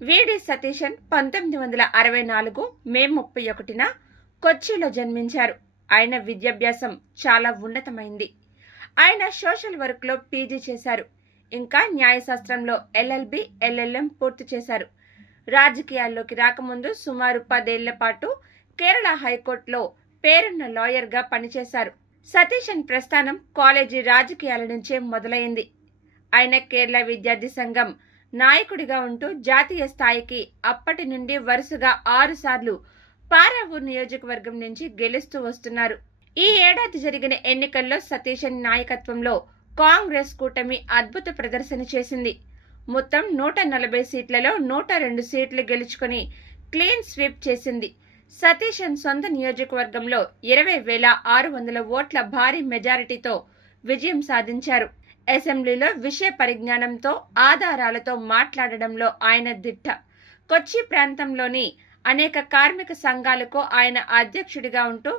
వీడి సతీశన్ 1964 మే 31న కొచ్చిలో జన్మించారు. ఆయన విద్యాభ్యాసం చాలా ఉన్నతమైంది. ఆయన సోషల్ వర్క్లో పీజీ చేశారు. ఇంకా న్యాయశాస్త్రంలో ఎల్ఎల్బి, ఎల్ఎల్ఎం పూర్తి చేశారు. రాజకీయాల్లోకి రాకముందు సుమారు 10 ఏళ్ల పాటు కేరళ హైకోర్టులో పేరున్న లాయర్గా పనిచేశారు. సతీశన్ ప్రస్థానం కాలేజీ రాజకీయాల నుంచే మొదలైంది. ఆయన కేరళ విద్యార్థి సంఘం నాయకుడిగా ఉంటూ జాతీయ స్థాయికి అప్పటి నుండి వరుసగా 6 సార్లు పారావూర్ నియోజకవర్గం నుంచి గెలుస్తూ వస్తున్నారు. ఈ ఏడాది జరిగిన ఎన్నికల్లో సతీశన్ నాయకత్వంలో కాంగ్రెస్ కూటమి అద్భుత ప్రదర్శన చేసింది. మొత్తం 140 సీట్లలో 102 సీట్లు గెలుచుకుని క్లీన్ స్వీప్ చేసింది. సతీశన్ సొంత నియోజకవర్గంలో 20,600 ఓట్ల భారీ మెజారిటీతో విజయం సాధించారు. అసెంబ్లీలో విషయ పరిజ్ఞానంతో, ఆధారాలతో మాట్లాడడంలో ఆయన దిట్ట. కొచ్చి ప్రాంతంలోని అనేక కార్మిక సంఘాలకు ఆయన అధ్యక్షుడిగా ఉంటూ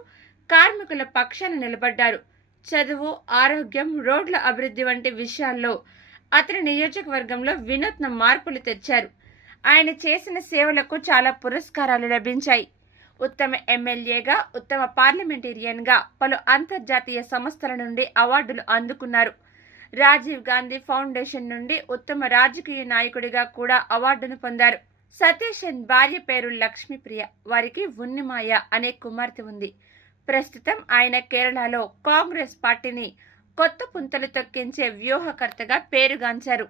కార్మికుల పక్షాన నిలబడ్డారు. చదువు, ఆరోగ్యం, రోడ్ల అభివృద్ధి వంటి విషయాల్లో అతని నియోజకవర్గంలో వినూత్న మార్పులు తెచ్చారు. ఆయన చేసిన సేవలకు చాలా పురస్కారాలు లభించాయి. ఉత్తమ ఎమ్మెల్యేగా, ఉత్తమ పార్లమెంటేరియన్గా పలు అంతర్జాతీయ సంస్థల నుండి అవార్డులు అందుకున్నారు. రాజీవ్ గాంధీ ఫౌండేషన్ నుండి ఉత్తమ రాజకీయ నాయకుడిగా కూడా అవార్డును పొందారు. సతీశన్ భార్య పేరు లక్ష్మీప్రియ. వారికి ఉన్నిమాయ అనే కుమార్తె ఉంది. ప్రస్తుతం ఆయన కేరళలో కాంగ్రెస్ పార్టీని కొత్త పుంతలు తొక్కించే వ్యూహకర్తగా పేరుగాంచారు.